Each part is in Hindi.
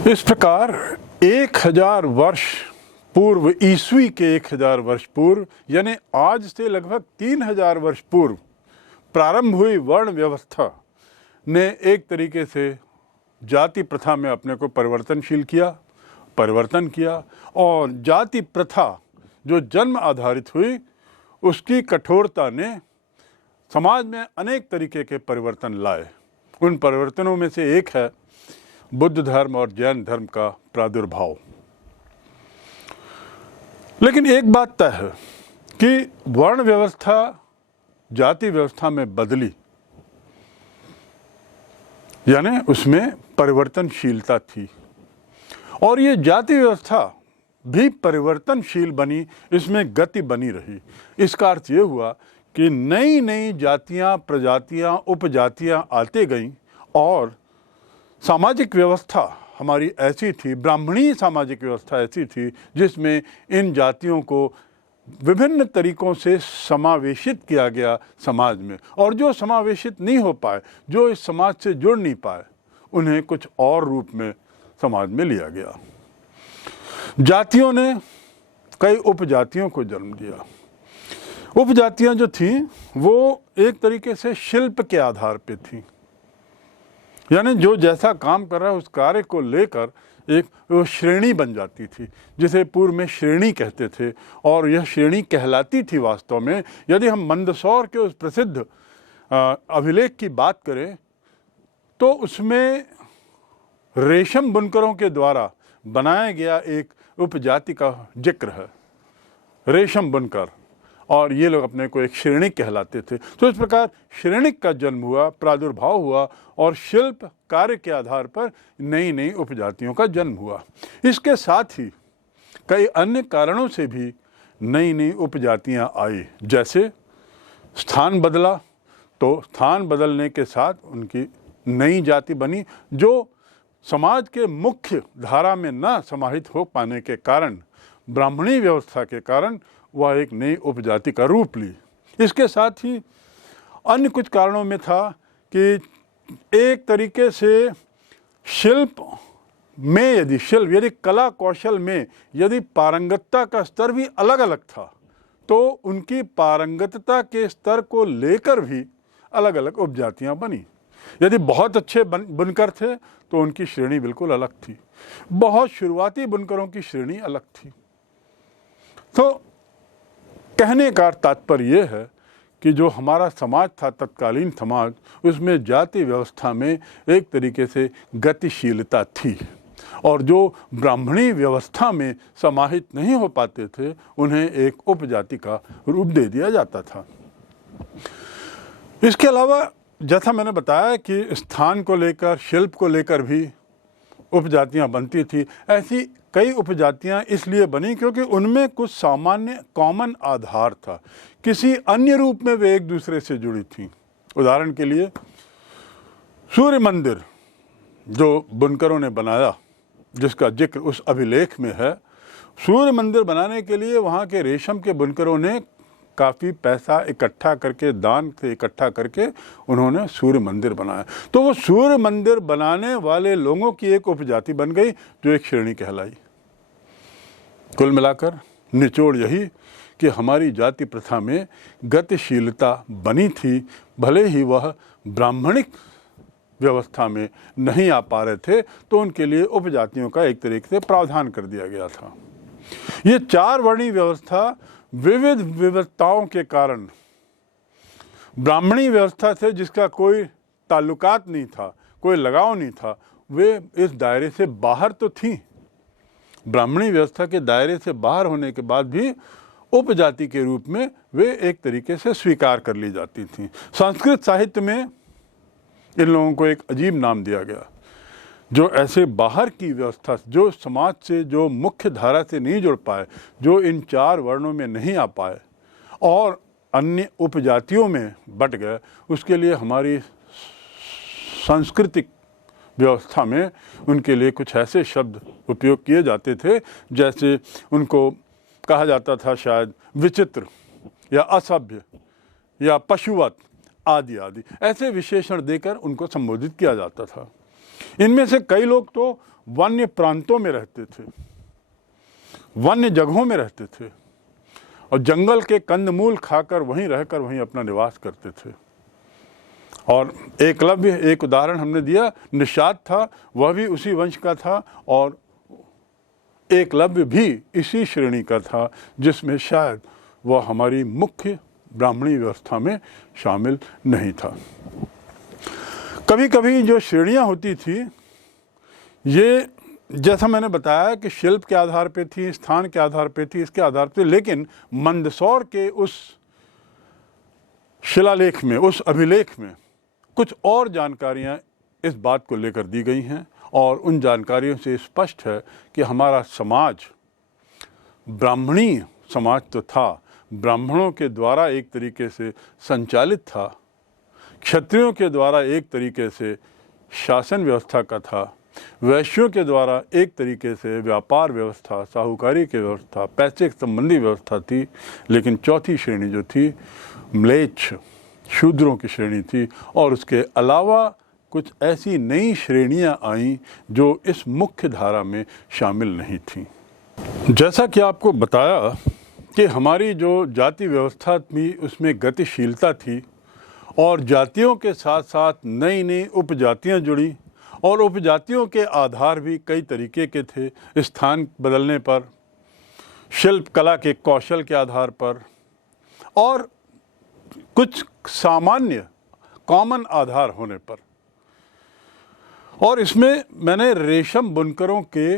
इस प्रकार 1000 वर्ष पूर्व, ईस्वी के 1000 वर्ष पूर्व, यानी आज से लगभग 3000 वर्ष पूर्व प्रारंभ हुई वर्ण व्यवस्था ने एक तरीके से जाति प्रथा में अपने को परिवर्तन किया और जाति प्रथा जो जन्म आधारित हुई उसकी कठोरता ने समाज में अनेक तरीके के परिवर्तन लाए। उन परिवर्तनों में से एक है बुद्ध धर्म और जैन धर्म का प्रादुर्भाव। लेकिन एक बात तय है कि वर्ण व्यवस्था जाति व्यवस्था में बदली, यानी उसमें परिवर्तनशीलता थी और ये जाति व्यवस्था भी परिवर्तनशील बनी, इसमें गति बनी रही। इसका अर्थ ये हुआ कि नई नई जातियां, प्रजातियां, उपजातियां आते गईं और सामाजिक व्यवस्था हमारी ऐसी थी, ब्राह्मणी सामाजिक व्यवस्था ऐसी थी जिसमें इन जातियों को विभिन्न तरीकों से समावेशित किया गया समाज में, और जो समावेशित नहीं हो पाए, जो इस समाज से जुड़ नहीं पाए, उन्हें कुछ और रूप में समाज में लिया गया। जातियों ने कई उपजातियों को जन्म दिया। उपजातियां जो थीं वो एक तरीके से शिल्प के आधार पे थीं, यानी जो जैसा काम कर रहा है उस कार्य को लेकर एक वो श्रेणी बन जाती थी, जिसे पूर्व में श्रेणी कहते थे। और यह श्रेणी कहलाती थी वास्तव में, यदि हम मंदसौर के उस प्रसिद्ध अभिलेख की बात करें तो उसमें रेशम बुनकरों के द्वारा बनाया गया एक उपजाति का जिक्र है, रेशम बुनकर, और ये लोग अपने को एक श्रेणी कहलाते थे। तो इस प्रकार श्रेणिक का जन्म हुआ, प्रादुर्भाव हुआ और शिल्प कार्य के आधार पर नई नई उपजातियों का जन्म हुआ। इसके साथ ही कई अन्य कारणों से भी नई नई उपजातियां आई, जैसे स्थान बदला, तो स्थान बदलने के साथ उनकी नई जाति बनी जो समाज के मुख्य धारा में न समाहित हो पाने के कारण, ब्राह्मणी व्यवस्था के कारण वह एक नई उपजाति का रूप ली। इसके साथ ही अन्य कुछ कारणों में था कि एक तरीके से शिल्प में यदि कला कौशल में यदि पारंगतता का स्तर भी अलग अलग था, तो उनकी पारंगतता के स्तर को लेकर भी अलग अलग उपजातियां बनी। यदि बहुत अच्छे बुनकर थे तो उनकी श्रेणी बिल्कुल अलग थी, बहुत शुरुआती बुनकरों की श्रेणी अलग थी। तो कहने का तात्पर्य यह है कि जो हमारा समाज था, तत्कालीन समाज, उसमें जाति व्यवस्था में एक तरीके से गतिशीलता थी और जो ब्राह्मणी व्यवस्था में समाहित नहीं हो पाते थे उन्हें एक उपजाति का रूप दे दिया जाता था। इसके अलावा जैसा मैंने बताया कि स्थान को लेकर, शिल्प को लेकर भी उपजातियां बनती थी। ऐसी कई उपजातियां इसलिए बनी क्योंकि उनमें कुछ सामान्य कॉमन आधार था, किसी अन्य रूप में वे एक दूसरे से जुड़ी थीं। उदाहरण के लिए सूर्य मंदिर जो बुनकरों ने बनाया, जिसका जिक्र उस अभिलेख में है, सूर्य मंदिर बनाने के लिए वहाँ के रेशम के बुनकरों ने काफ़ी पैसा इकट्ठा करके, दान से इकट्ठा करके उन्होंने सूर्य मंदिर बनाया। तो वो सूर्य मंदिर बनाने वाले लोगों की एक उपजाति बन गई जो एक श्रेणी कहलाई। कुल मिलाकर निचोड़ यही कि हमारी जाति प्रथा में गतिशीलता बनी थी, भले ही वह ब्राह्मणिक व्यवस्था में नहीं आ पा रहे थे, तो उनके लिए उपजातियों का एक तरीके से प्रावधान कर दिया गया था। ये 4 वर्णी व्यवस्था विविध विविधताओं के कारण ब्राह्मणी व्यवस्था से जिसका कोई ताल्लुकात नहीं था, कोई लगाव नहीं था, वे इस दायरे से बाहर तो थी। ब्राह्मणी व्यवस्था के दायरे से बाहर होने के बाद भी उपजाति के रूप में वे एक तरीके से स्वीकार कर ली जाती थीं। संस्कृत साहित्य में इन लोगों को एक अजीब नाम दिया गया, जो ऐसे बाहर की व्यवस्था, जो समाज से, जो मुख्य धारा से नहीं जुड़ पाए, जो इन 4 वर्णों में नहीं आ पाए और अन्य उपजातियों में बट गए, उसके लिए हमारी सांस्कृतिक व्यवस्था में उनके लिए कुछ ऐसे शब्द उपयोग किए जाते थे, जैसे उनको कहा जाता था शायद विचित्र या असभ्य या पशुवत आदि आदि, ऐसे विशेषण देकर उनको संबोधित किया जाता था। इनमें से कई लोग तो वन्य प्रांतों में रहते थे, वन्य जगहों में रहते थे और जंगल के कंदमूल खाकर वहीं रहकर वहीं अपना निवास करते थे। और एकलव्य, एक उदाहरण हमने दिया, निषाद था, वह भी उसी वंश का था और एकलव्य भी इसी श्रेणी का था जिसमें शायद वह हमारी मुख्य ब्राह्मणी व्यवस्था में शामिल नहीं था। कभी कभी जो श्रेणियां होती थी, ये जैसा मैंने बताया कि शिल्प के आधार पे थी, स्थान के आधार पे थी, इसके आधार पे, लेकिन मंदसौर के उस शिलालेख में, उस अभिलेख में कुछ और जानकारियां इस बात को लेकर दी गई हैं और उन जानकारियों से स्पष्ट है कि हमारा समाज ब्राह्मणी समाज तो था, ब्राह्मणों के द्वारा एक तरीके से संचालित था, क्षत्रियों के द्वारा एक तरीके से शासन व्यवस्था का था, वैश्यों के द्वारा एक तरीके से व्यापार व्यवस्था, साहूकारी की व्यवस्था, पैसे संबंधी व्यवस्था थी। लेकिन चौथी श्रेणी जो थी म्लेच्छ शूद्रों की श्रेणी थी और उसके अलावा कुछ ऐसी नई श्रेणियां आईं जो इस मुख्य धारा में शामिल नहीं थीं। जैसा कि आपको बताया कि हमारी जो जाति व्यवस्था थी उसमें गतिशीलता थी और जातियों के साथ साथ नई नई उपजातियां जुड़ी और उपजातियों के आधार भी कई तरीके के थे, स्थान बदलने पर, शिल्प कला के कौशल के आधार पर और कुछ सामान्य कॉमन आधार होने पर। और इसमें मैंने रेशम बुनकरों के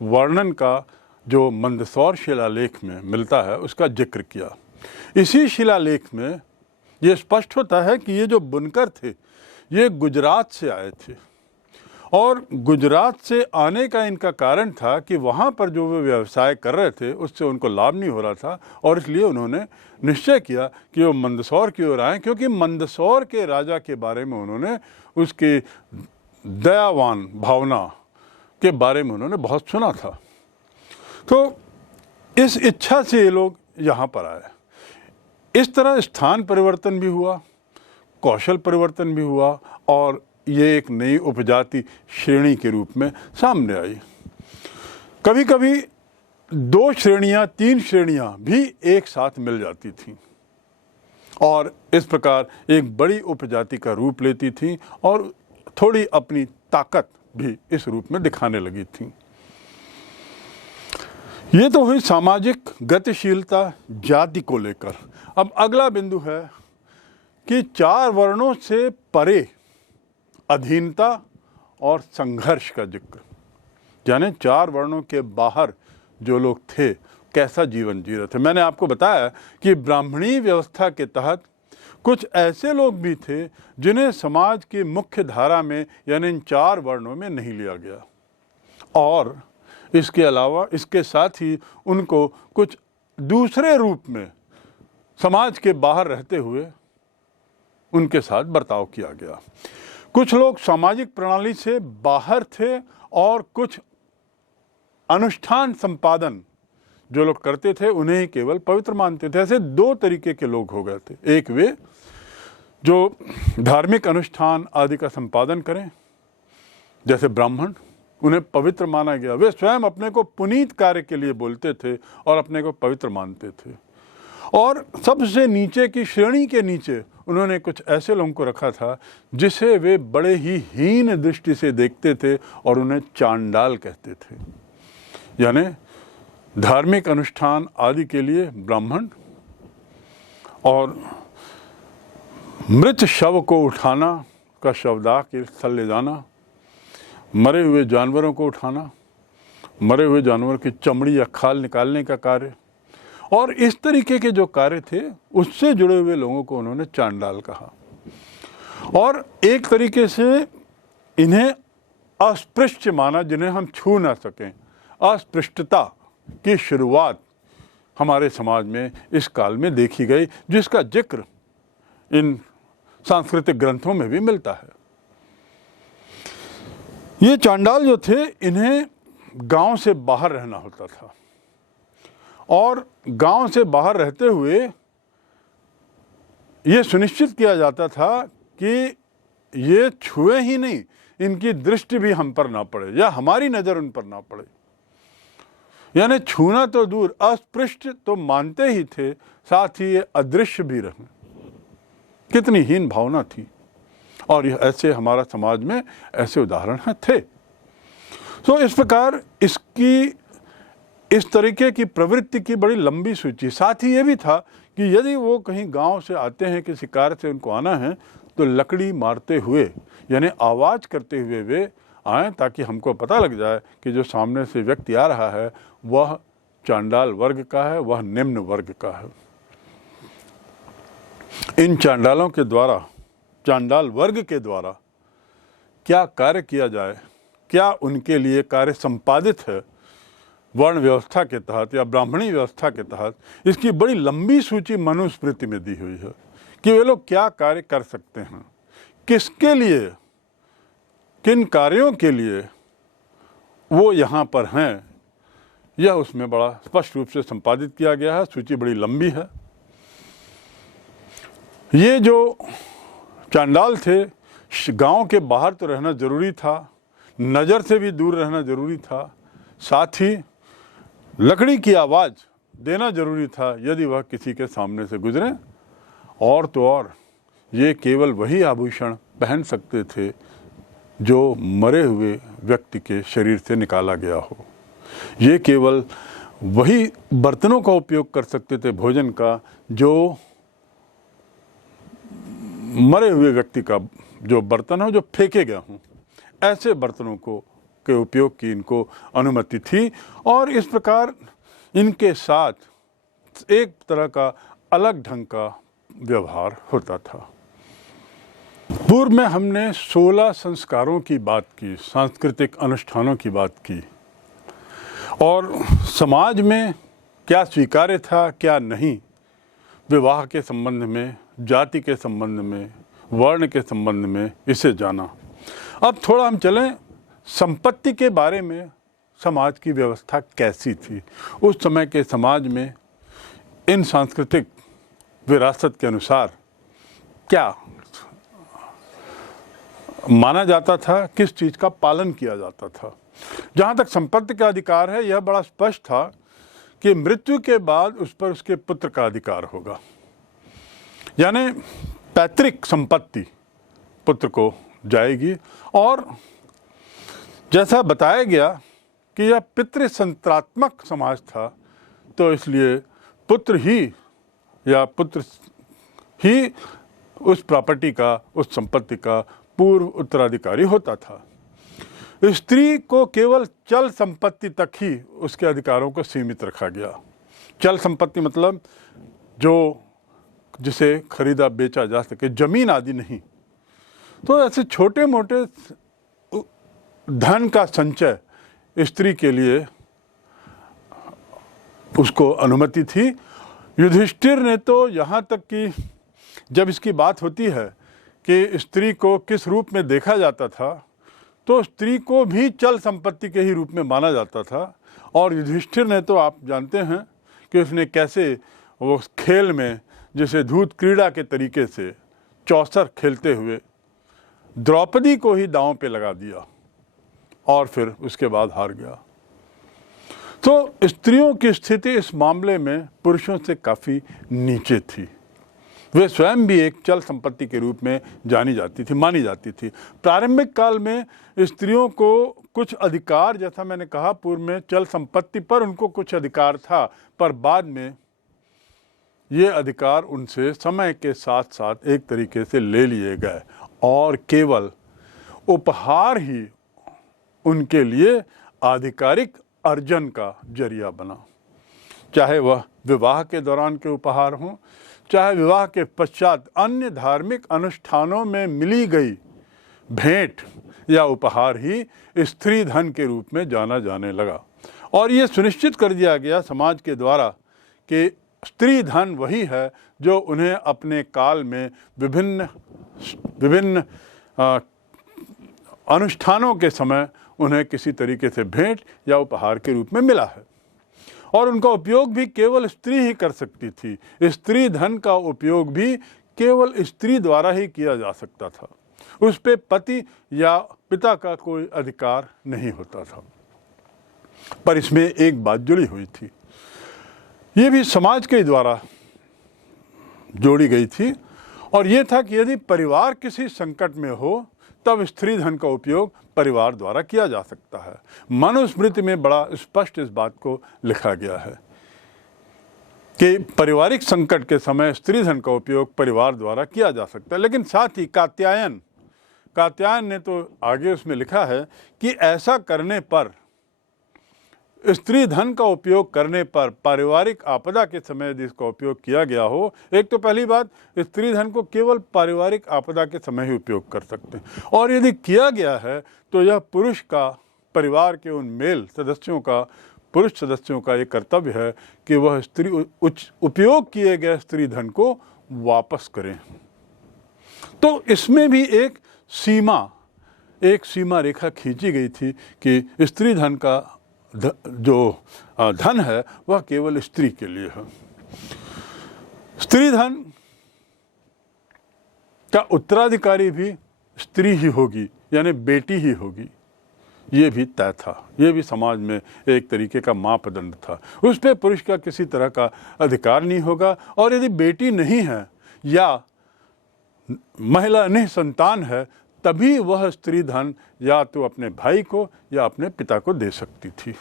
वर्णन का जो मंदसौर शिलालेख में मिलता है उसका जिक्र किया। इसी शिलालेख में ये स्पष्ट होता है कि ये जो बुनकर थे ये गुजरात से आए थे और गुजरात से आने का इनका कारण था कि वहाँ पर जो वे व्यवसाय कर रहे थे उससे उनको लाभ नहीं हो रहा था और इसलिए उन्होंने निश्चय किया कि वो मंदसौर की ओर आए, क्योंकि मंदसौर के राजा के बारे में उन्होंने, उसकी दयावान भावना के बारे में उन्होंने बहुत सुना था। तो इस इच्छा से ये लोग यहाँ पर आए। इस तरह स्थान परिवर्तन भी हुआ, कौशल परिवर्तन भी हुआ और ये एक नई उपजाति श्रेणी के रूप में सामने आई। कभी कभी 2 श्रेणियां, 3 श्रेणियां भी एक साथ मिल जाती थीं और इस प्रकार एक बड़ी उपजाति का रूप लेती थीं और थोड़ी अपनी ताकत भी इस रूप में दिखाने लगी थीं। ये तो हुई सामाजिक गतिशीलता जाति को लेकर। अब अगला बिंदु है कि 4 वर्णों से परे अधीनता और संघर्ष का जिक्र, यानी 4 वर्णों के बाहर जो लोग थे कैसा जीवन जी रहे थे। मैंने आपको बताया कि ब्राह्मणी व्यवस्था के तहत कुछ ऐसे लोग भी थे जिन्हें समाज की मुख्य धारा में यानी इन 4 वर्णों में नहीं लिया गया और इसके अलावा इसके साथ ही उनको कुछ दूसरे रूप में समाज के बाहर रहते हुए उनके साथ बर्ताव किया गया। कुछ लोग सामाजिक प्रणाली से बाहर थे और कुछ अनुष्ठान संपादन जो लोग करते थे उन्हें ही केवल पवित्र मानते थे। ऐसे 2 तरीके के लोग हो गए थे। एक वे जो धार्मिक अनुष्ठान आदि का संपादन करें, जैसे ब्राह्मण, उन्हें पवित्र माना गया। वे स्वयं अपने को पुनीत कार्य के लिए बोलते थे और अपने को पवित्र मानते थे। और सबसे नीचे की श्रेणी के नीचे उन्होंने कुछ ऐसे लोगों को रखा था जिसे वे बड़े ही हीन दृष्टि से देखते थे और उन्हें चांडाल कहते थे। यानी धार्मिक अनुष्ठान आदि के लिए ब्राह्मण और मृत शव को उठाना का शवदाह के स्थल ले जाना, मरे हुए जानवरों को उठाना, मरे हुए जानवर की चमड़ी या खाल निकालने का कार्य और इस तरीके के जो कार्य थे उससे जुड़े हुए लोगों को उन्होंने चांडाल कहा। और एक तरीके से इन्हें अस्पृश्य माना, जिन्हें हम छू ना सकें। अस्पृश्यता की शुरुआत हमारे समाज में इस काल में देखी गई, जिसका जिक्र इन सांस्कृतिक ग्रंथों में भी मिलता है। ये चांडाल जो थे इन्हें गांव से बाहर रहना होता था और गांव से बाहर रहते हुए ये सुनिश्चित किया जाता था कि ये छुए ही नहीं, इनकी दृष्टि भी हम पर ना पड़े या हमारी नज़र उन पर ना पड़े। यानी छूना तो दूर, अस्पृष्ट तो मानते ही थे, साथ ही ये अदृश्य भी रहे। कितनी हीन भावना थी। और यह ऐसे हमारा समाज में ऐसे उदाहरण थे। तो इस प्रकार इसकी इस तरीके की प्रवृत्ति की बड़ी लंबी सूची। साथ ही ये भी था कि यदि वो कहीं गांव से आते हैं, किसी कार्य से उनको आना है, तो लकड़ी मारते हुए यानी आवाज़ करते हुए वे आएँ, ताकि हमको पता लग जाए कि जो सामने से व्यक्ति आ रहा है वह चांडाल वर्ग का है, वह निम्न वर्ग का है। इन चांडालों के द्वारा, चांडाल वर्ग के द्वारा क्या कार्य किया जाए, क्या उनके लिए कार्य संपादित है वर्ण व्यवस्था के तहत या ब्राह्मणी व्यवस्था के तहत, इसकी बड़ी लंबी सूची मनुस्मृति में दी हुई है कि वे लोग क्या कार्य कर सकते हैं, किसके लिए, किन कार्यों के लिए वो यहाँ पर हैं। यह उसमें बड़ा स्पष्ट रूप से संपादित किया गया है। सूची बड़ी लंबी है। ये जो चांडाल थे, गांव के बाहर तो रहना जरूरी था, नज़र से भी दूर रहना जरूरी था, साथ ही लकड़ी की आवाज़ देना जरूरी था यदि वह किसी के सामने से गुजरे। और तो और ये केवल वही आभूषण पहन सकते थे जो मरे हुए व्यक्ति के शरीर से निकाला गया हो। ये केवल वही बर्तनों का उपयोग कर सकते थे भोजन का जो मरे हुए व्यक्ति का जो बर्तन हो, जो फेंके गए हों, ऐसे बर्तनों को के उपयोग की इनको अनुमति थी। और इस प्रकार इनके साथ एक तरह का अलग ढंग का व्यवहार होता था। पूर्व में हमने 16 संस्कारों की बात की, सांस्कृतिक अनुष्ठानों की बात की, और समाज में क्या स्वीकार्य था क्या नहीं, विवाह के संबंध में, जाति के संबंध में, वर्ण के संबंध में, इसे जाना। अब थोड़ा हम चलें संपत्ति के बारे में। समाज की व्यवस्था कैसी थी उस समय के समाज में, इन सांस्कृतिक विरासत के अनुसार क्या माना जाता था, किस चीज़ का पालन किया जाता था। जहाँ तक संपत्ति का अधिकार है, यह बड़ा स्पष्ट था कि मृत्यु के बाद उस पर उसके पुत्र का अधिकार होगा, यानी पैतृक संपत्ति पुत्र को जाएगी। और जैसा बताया गया कि यह पितृसंत्रात्मक समाज था, तो इसलिए पुत्र ही उस प्रॉपर्टी का, उस संपत्ति का पूर्व उत्तराधिकारी होता था। स्त्री को केवल चल संपत्ति तक ही उसके अधिकारों को सीमित रखा गया। चल संपत्ति मतलब जिसे खरीदा बेचा जा सके, जमीन आदि नहीं। तो ऐसे छोटे मोटे धन का संचय स्त्री के लिए उसको अनुमति थी। युधिष्ठिर ने तो यहाँ तक कि जब इसकी बात होती है कि स्त्री को किस रूप में देखा जाता था, तो स्त्री को भी चल संपत्ति के ही रूप में माना जाता था। और युधिष्ठिर ने तो आप जानते हैं कि उसने कैसे वो खेल में, जैसे धूत क्रीड़ा के तरीके से चौसर खेलते हुए द्रौपदी को ही दांव पे लगा दिया और फिर उसके बाद हार गया। तो स्त्रियों की स्थिति इस मामले में पुरुषों से काफ़ी नीचे थी। वे स्वयं भी एक चल संपत्ति के रूप में मानी जाती थी। प्रारंभिक काल में स्त्रियों को कुछ अधिकार, जैसा मैंने कहा पूर्व में, चल संपत्ति पर उनको कुछ अधिकार था, पर बाद में ये अधिकार उनसे समय के साथ साथ एक तरीके से ले लिए गए और केवल उपहार ही उनके लिए आधिकारिक अर्जन का जरिया बना। चाहे वह विवाह के दौरान के उपहार हों, चाहे विवाह के पश्चात अन्य धार्मिक अनुष्ठानों में मिली गई भेंट या उपहार ही स्त्री धन के रूप में जाना जाने लगा। और ये सुनिश्चित कर दिया गया समाज के द्वारा कि स्त्री धन वही है जो उन्हें अपने काल में विभिन्न अनुष्ठानों के समय उन्हें किसी तरीके से भेंट या उपहार के रूप में मिला है। और उनका उपयोग भी केवल स्त्री ही कर सकती थी। स्त्री धन का उपयोग भी केवल स्त्री द्वारा ही किया जा सकता था। उस पे पति या पिता का कोई अधिकार नहीं होता था। पर इसमें एक बात जुड़ी हुई थी, ये भी समाज के द्वारा जोड़ी गई थी, और ये था कि यदि परिवार किसी संकट में हो तब स्त्री धन का उपयोग परिवार द्वारा किया जा सकता है। मनुस्मृति में बड़ा स्पष्ट इस बात को लिखा गया है कि पारिवारिक संकट के समय स्त्री धन का उपयोग परिवार द्वारा किया जा सकता है। लेकिन साथ ही कात्यायन ने तो आगे उसमें लिखा है कि ऐसा करने पर, स्त्री धन का उपयोग करने पर, पारिवारिक आपदा के समय यदि इसका उपयोग किया गया हो, एक तो पहली बात, स्त्री धन को केवल पारिवारिक आपदा के समय ही उपयोग कर सकते हैं, और यदि किया गया है तो यह पुरुष का, परिवार के उन मेल सदस्यों का, पुरुष सदस्यों का ये कर्तव्य है कि वह उपयोग किए गए स्त्री धन को वापस करें। तो इसमें भी एक सीमा रेखा खींची गई थी कि स्त्री धन का जो धन है वह केवल स्त्री के लिए है। स्त्री धन का उत्तराधिकारी भी स्त्री ही होगी, यानी बेटी ही होगी, ये भी तय था। ये भी समाज में एक तरीके का मापदंड था। उस पर पुरुष का किसी तरह का अधिकार नहीं होगा, और यदि बेटी नहीं है या महिला निसंतान है तभी वह स्त्री धन या तो अपने भाई को या अपने पिता को दे सकती थी।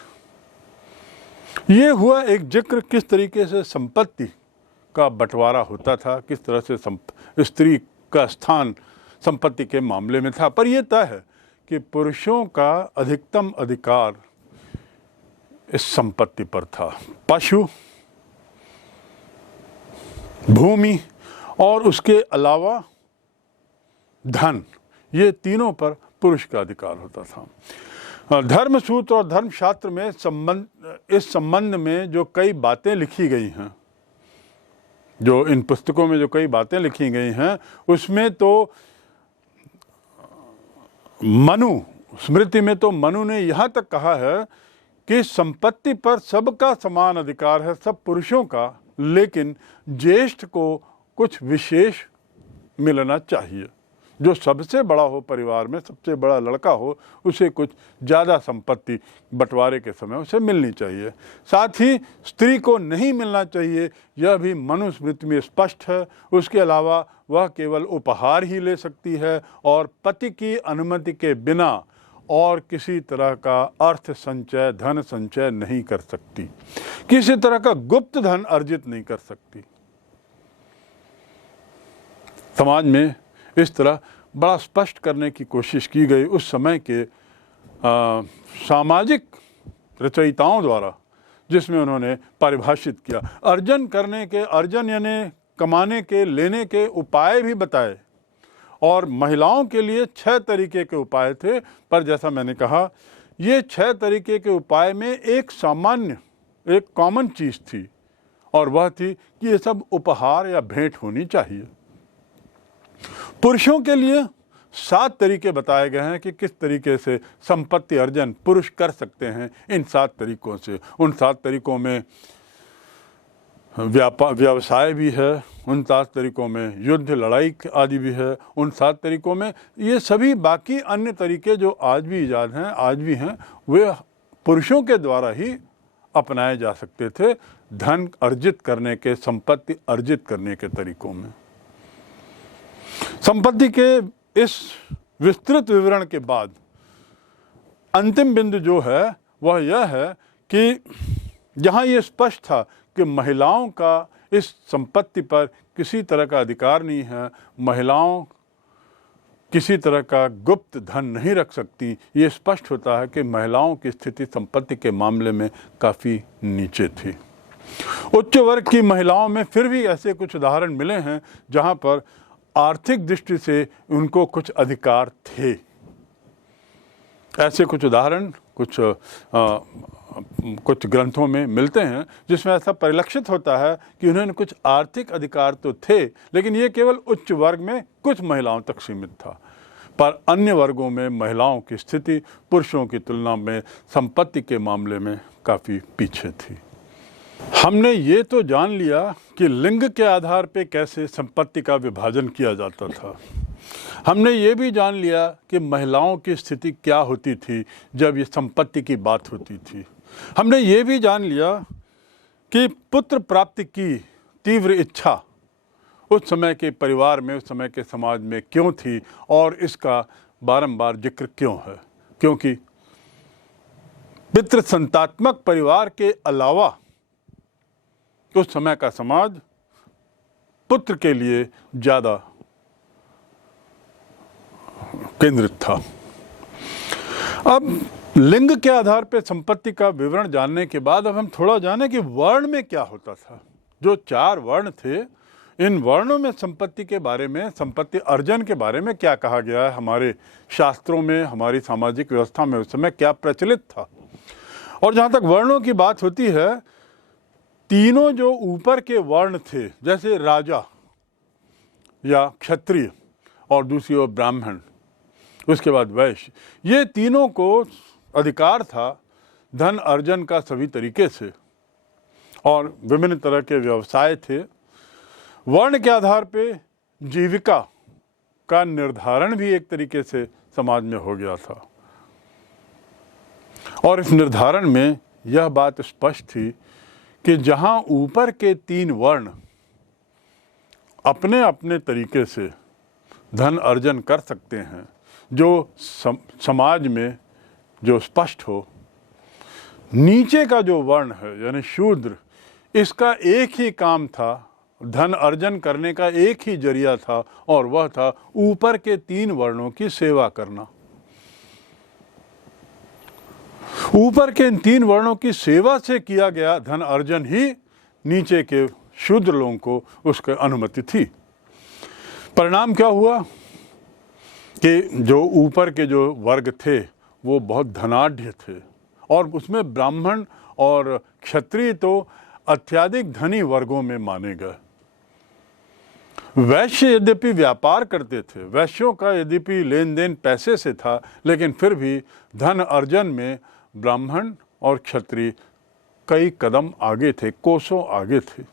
ये हुआ एक जिक्र किस तरीके से संपत्ति का बंटवारा होता था, किस तरह से स्त्री का स्थान संपत्ति के मामले में था। पर यह तय है कि पुरुषों का अधिकतम अधिकार इस संपत्ति पर था। पशु, भूमि और उसके अलावा धन, ये तीनों पर पुरुष का अधिकार होता था। धर्मसूत्र और धर्मशास्त्र में इस संबंध में जो कई बातें लिखी गई हैं, जो इन पुस्तकों में जो कई बातें लिखी गई हैं, उसमें तो मनु स्मृति में तो मनु ने यहाँ तक कहा है कि संपत्ति पर सबका समान अधिकार है, सब पुरुषों का, लेकिन ज्येष्ठ को कुछ विशेष मिलना चाहिए। जो सबसे बड़ा हो, परिवार में सबसे बड़ा लड़का हो, उसे कुछ ज़्यादा संपत्ति बंटवारे के समय उसे मिलनी चाहिए। साथ ही स्त्री को नहीं मिलना चाहिए, यह भी मनुस्मृति में स्पष्ट है। उसके अलावा वह केवल उपहार ही ले सकती है और पति की अनुमति के बिना और किसी तरह का अर्थ संचय, धन संचय नहीं कर सकती, किसी तरह का गुप्त धन अर्जित नहीं कर सकती। समाज में इस तरह बड़ा स्पष्ट करने की कोशिश की गई उस समय के सामाजिक रचयिताओं द्वारा, जिसमें उन्होंने परिभाषित किया। अर्जन यानी कमाने के, लेने के उपाय भी बताए, और महिलाओं के लिए 6 तरीके के उपाय थे। पर जैसा मैंने कहा, ये 6 तरीके के उपाय में एक सामान्य, एक कॉमन चीज़ थी, और वह थी कि ये सब उपहार या भेंट होनी चाहिए। पुरुषों के लिए 7 तरीके बताए गए हैं कि किस तरीके से संपत्ति अर्जन पुरुष कर सकते हैं। इन 7 तरीकों से, उन 7 तरीकों में व्यवसाय भी है, उन 7 तरीकों में युद्ध, लड़ाई आदि भी है, उन 7 तरीकों में ये सभी बाकी अन्य तरीके जो आज भी ईजाद हैं, आज भी हैं, वे पुरुषों के द्वारा ही अपनाए जा सकते थे धन अर्जित करने के, संपत्ति अर्जित करने के तरीकों में। संपत्ति के इस विस्तृत विवरण के बाद अंतिम बिंदु जो है वह यह है कि जहाँ ये स्पष्ट था कि महिलाओं का इस संपत्ति पर किसी तरह का अधिकार नहीं है, महिलाओं किसी तरह का गुप्त धन नहीं रख सकती, ये स्पष्ट होता है कि महिलाओं की स्थिति संपत्ति के मामले में काफ़ी नीचे थी। उच्च वर्ग की महिलाओं में फिर भी ऐसे कुछ उदाहरण मिले हैं जहाँ पर आर्थिक दृष्टि से उनको कुछ अधिकार थे। ऐसे कुछ उदाहरण कुछ ग्रंथों में मिलते हैं जिसमें ऐसा परिलक्षित होता है कि उन्होंने कुछ आर्थिक अधिकार तो थे, लेकिन ये केवल उच्च वर्ग में कुछ महिलाओं तक सीमित था। पर अन्य वर्गों में महिलाओं की स्थिति पुरुषों की तुलना में संपत्ति के मामले में काफ़ी पीछे थी। हमने ये तो जान लिया कि लिंग के आधार पे कैसे संपत्ति का विभाजन किया जाता था, हमने ये भी जान लिया कि महिलाओं की स्थिति क्या होती थी जब ये संपत्ति की बात होती थी। हमने ये भी जान लिया कि पुत्र प्राप्ति की तीव्र इच्छा उस समय के परिवार में, उस समय के समाज में क्यों थी और इसका बारंबार जिक्र क्यों है। क्योंकि पितृ संतात्मक परिवार के अलावा उस समय का समाज पुत्र के लिए ज़्यादा केंद्रित था। अब लिंग के आधार पर संपत्ति का विवरण जानने के बाद अब हम थोड़ा जानें कि वर्ण में क्या होता था। जो 4 वर्ण थे, इन वर्णों में संपत्ति के बारे में, संपत्ति अर्जन के बारे में क्या कहा गया है हमारे शास्त्रों में, हमारी सामाजिक व्यवस्था में उस समय क्या प्रचलित था। और जहाँ तक वर्णों की बात होती है, तीनों जो ऊपर के वर्ण थे, जैसे राजा या क्षत्रिय और दूसरी ओर ब्राह्मण, उसके बाद वैश्य, ये तीनों को अधिकार था धन अर्जन का सभी तरीके से, और विभिन्न तरह के व्यवसाय थे। वर्ण के आधार पे जीविका का निर्धारण भी एक तरीके से समाज में हो गया था। और इस निर्धारण में यह बात स्पष्ट थी कि जहां ऊपर के 3 वर्ण अपने अपने तरीके से धन अर्जन कर सकते हैं, जो समाज में जो स्पष्ट हो, नीचे का जो वर्ण है यानी शूद्र, इसका एक ही काम था, धन अर्जन करने का एक ही जरिया था, और वह था ऊपर के 3 वर्णों की सेवा करना। ऊपर के इन 3 वर्णों की सेवा से किया गया धन अर्जन ही नीचे के शूद्र लोगों को उसकी अनुमति थी। परिणाम क्या हुआ कि जो ऊपर के जो वर्ग थे वो बहुत धनाढ्य थे, और उसमें ब्राह्मण और क्षत्रिय तो अत्यधिक धनी वर्गों में माने गए। वैश्य यद्यपि व्यापार करते थे, वैश्यों का यद्यपि लेन देन पैसे से था, लेकिन फिर भी धन अर्जन में ब्राह्मण और क्षत्रिय कई कदम आगे थे, कोसों आगे थे।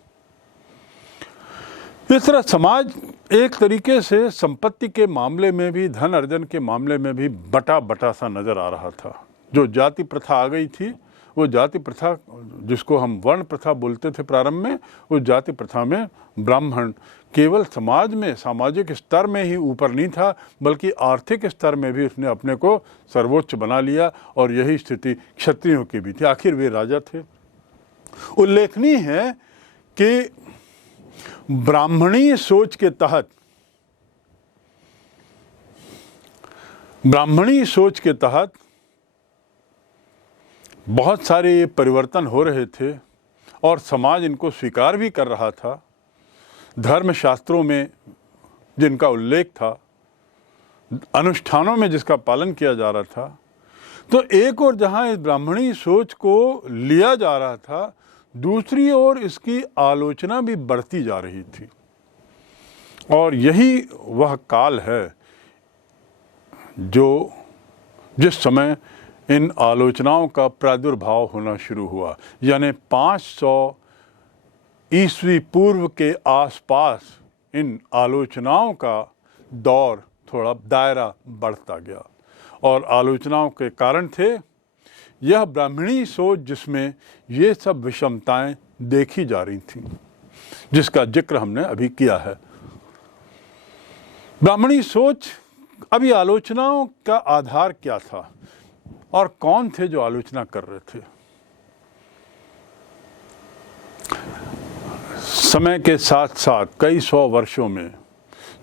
इस तरह समाज एक तरीके से संपत्ति के मामले में भी, धन अर्जन के मामले में भी बटा बटा सा नजर आ रहा था। जो जाति प्रथा आ गई थी, वो जाति प्रथा जिसको हम वर्ण प्रथा बोलते थे प्रारंभ में, उस जाति प्रथा में ब्राह्मण केवल समाज में, सामाजिक स्तर में ही ऊपर नहीं था, बल्कि आर्थिक स्तर में भी उसने अपने को सर्वोच्च बना लिया, और यही स्थिति क्षत्रियों की भी थी। आखिर वे राजा थे। उल्लेखनीय है कि ब्राह्मणीय सोच के तहत बहुत सारे परिवर्तन हो रहे थे, और समाज इनको स्वीकार भी कर रहा था। धर्मशास्त्रों में जिनका उल्लेख था, अनुष्ठानों में जिसका पालन किया जा रहा था, तो एक ओर जहां इस ब्राह्मणी सोच को लिया जा रहा था, दूसरी ओर इसकी आलोचना भी बढ़ती जा रही थी। और यही वह काल है जो जिस समय इन आलोचनाओं का प्रादुर्भाव होना शुरू हुआ, यानी 500 ईस्वी पूर्व के आसपास इन आलोचनाओं का दौर, थोड़ा दायरा बढ़ता गया। और आलोचनाओं के कारण थे यह ब्राह्मणी सोच जिसमें ये सब विषमताएं देखी जा रही थीं, जिसका जिक्र हमने अभी किया है। ब्राह्मणी सोच, अभी आलोचनाओं का आधार क्या था और कौन थे जो आलोचना कर रहे थे। समय के साथ साथ कई 100 वर्षों में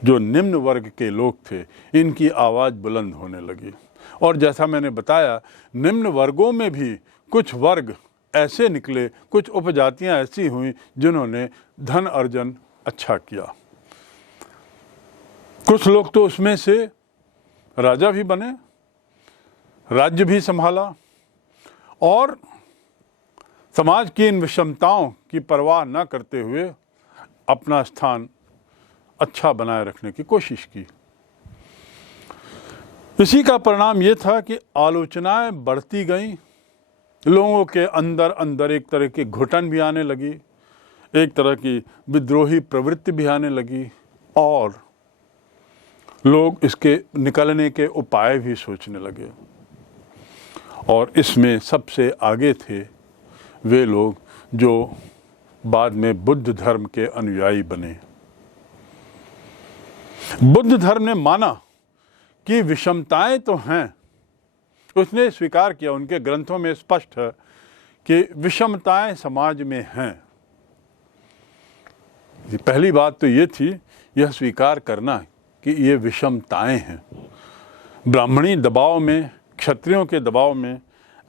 जो निम्न वर्ग के लोग थे, इनकी आवाज़ बुलंद होने लगी। और जैसा मैंने बताया, निम्न वर्गों में भी कुछ वर्ग ऐसे निकले, कुछ उपजातियां ऐसी हुई जिन्होंने धन अर्जन अच्छा किया। कुछ लोग तो उसमें से राजा भी बने, राज्य भी संभाला, और समाज की इन विषमताओं की परवाह न करते हुए अपना स्थान अच्छा बनाए रखने की कोशिश की। इसी का परिणाम ये था कि आलोचनाएं बढ़ती गईं, लोगों के अंदर अंदर एक तरह की घुटन भी आने लगी, एक तरह की विद्रोही प्रवृत्ति भी आने लगी, और लोग इसके निकलने के उपाय भी सोचने लगे और इसमें सबसे आगे थे वे लोग जो बाद में बुद्ध धर्म के अनुयायी बने। बुद्ध धर्म ने माना कि विषमताएं तो हैं, उसने स्वीकार किया, उनके ग्रंथों में स्पष्ट है कि विषमताएं समाज में हैं। पहली बात तो ये थी यह स्वीकार करना कि ये विषमताएं हैं। ब्राह्मणी दबाव में, क्षत्रियों के दबाव में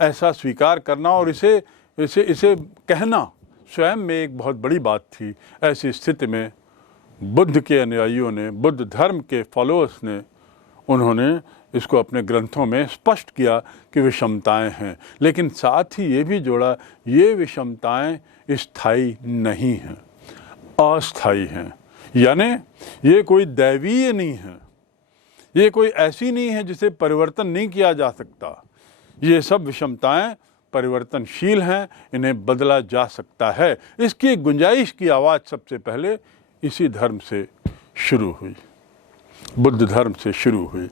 ऐसा स्वीकार करना और इसे कहना स्वयं में एक बहुत बड़ी बात थी। ऐसी स्थिति में बुद्ध के अनुयायियों ने, बुद्ध धर्म के फॉलोअर्स ने, उन्होंने इसको अपने ग्रंथों में स्पष्ट किया कि विषमताएं हैं, लेकिन साथ ही ये भी जोड़ा ये विषमताएं स्थायी नहीं हैं, अस्थायी हैं। यानी ये कोई दैवीय नहीं है, ये कोई ऐसी नहीं है जिसे परिवर्तन नहीं किया जा सकता। ये सब विषमताएं परिवर्तनशील हैं, इन्हें बदला जा सकता है। इसकी गुंजाइश की आवाज़ सबसे पहले इसी धर्म से शुरू हुई, बुद्ध धर्म से शुरू हुई।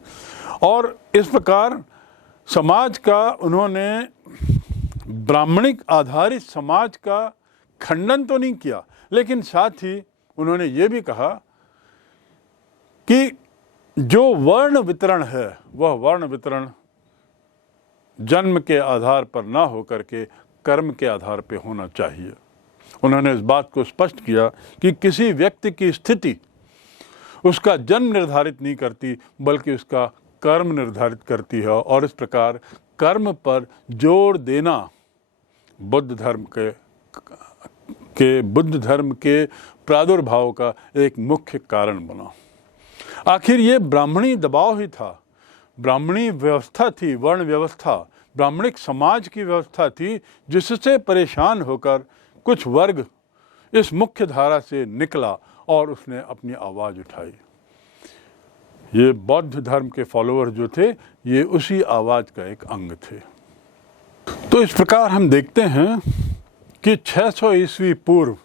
और इस प्रकार समाज का उन्होंने ब्राह्मणिक आधारित समाज का खंडन तो नहीं किया, लेकिन साथ ही उन्होंने ये भी कहा कि जो वर्ण वितरण है वह वर्ण वितरण जन्म के आधार पर ना होकर के कर्म के आधार पर होना चाहिए। उन्होंने इस बात को स्पष्ट किया कि किसी व्यक्ति की स्थिति उसका जन्म निर्धारित नहीं करती, बल्कि उसका कर्म निर्धारित करती है। और इस प्रकार कर्म पर जोर देना बुद्ध धर्म के प्रादुर्भाव का एक मुख्य कारण बना। आखिर ये ब्राह्मणी दबाव ही था, ब्राह्मणी व्यवस्था थी, वर्ण व्यवस्था, ब्राह्मणिक समाज की व्यवस्था थी, जिससे परेशान होकर कुछ वर्ग इस मुख्य धारा से निकला और उसने अपनी आवाज़ उठाई। ये बौद्ध धर्म के फॉलोअर जो थे, ये उसी आवाज़ का एक अंग थे। तो इस प्रकार हम देखते हैं कि 600 ईस्वी पूर्व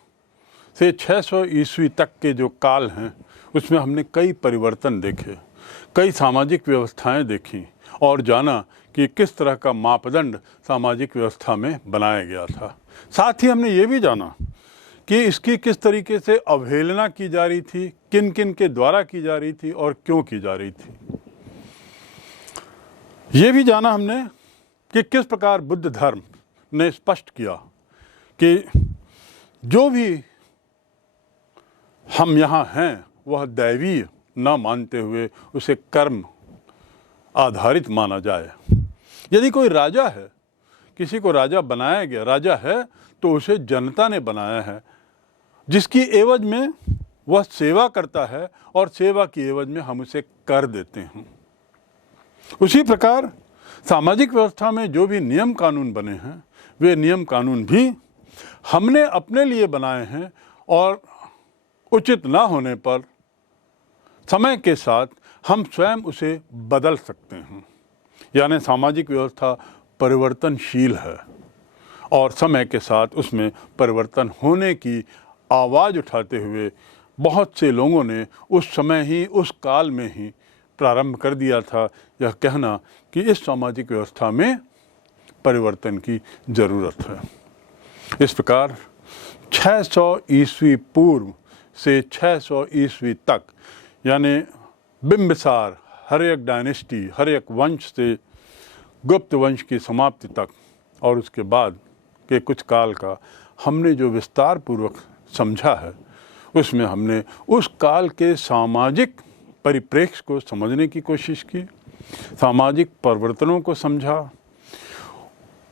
से 600 ईस्वी तक के जो काल हैं, उसमें हमने कई परिवर्तन देखे, कई सामाजिक व्यवस्थाएं देखी और जाना कि किस तरह का मापदंड सामाजिक व्यवस्था में बनाया गया था। साथ ही हमने ये भी जाना कि इसकी किस तरीके से अवहेलना की जा रही थी, किन किन के द्वारा की जा रही थी और क्यों की जा रही थी। ये भी जाना हमने कि किस प्रकार बुद्ध धर्म ने स्पष्ट किया कि जो भी हम यहाँ हैं वह दैवीय न मानते हुए उसे कर्म आधारित माना जाए। यदि कोई राजा है, किसी को राजा बनाया गया, राजा है तो उसे जनता ने बनाया है, जिसकी एवज में वह सेवा करता है और सेवा की एवज में हम उसे कर देते हैं। उसी प्रकार सामाजिक व्यवस्था में जो भी नियम कानून बने हैं, वे नियम कानून भी हमने अपने लिए बनाए हैं और उचित ना होने पर समय के साथ हम स्वयं उसे बदल सकते हैं। यानी सामाजिक व्यवस्था परिवर्तनशील है और समय के साथ उसमें परिवर्तन होने की आवाज़ उठाते हुए बहुत से लोगों ने उस समय ही, उस काल में ही प्रारंभ कर दिया था यह कहना कि इस सामाजिक व्यवस्था में परिवर्तन की ज़रूरत है। इस प्रकार 600 ईस्वी पूर्व से 600 ईस्वी तक, यानी बिंबिसार, हर्यक डायनेस्टी, हर्यक वंश से गुप्त वंश की समाप्ति तक और उसके बाद के कुछ काल का हमने जो विस्तार पूर्वक समझा है, उसमें हमने उस काल के सामाजिक परिप्रेक्ष्य को समझने की कोशिश की, सामाजिक परिवर्तनों को समझा,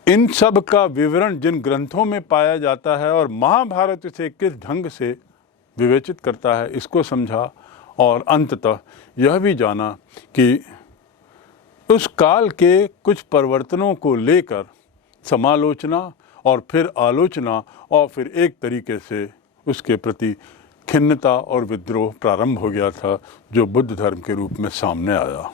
इन सब का विवरण जिन ग्रंथों में पाया जाता है और महाभारत इसे किस ढंग से विवेचित करता है, इसको समझा और अंततः यह भी जाना कि उस काल के कुछ परिवर्तनों को लेकर समालोचना और फिर आलोचना और फिर एक तरीके से उसके प्रति खिन्नता और विद्रोह प्रारंभ हो गया था, जो बुद्ध धर्म के रूप में सामने आया।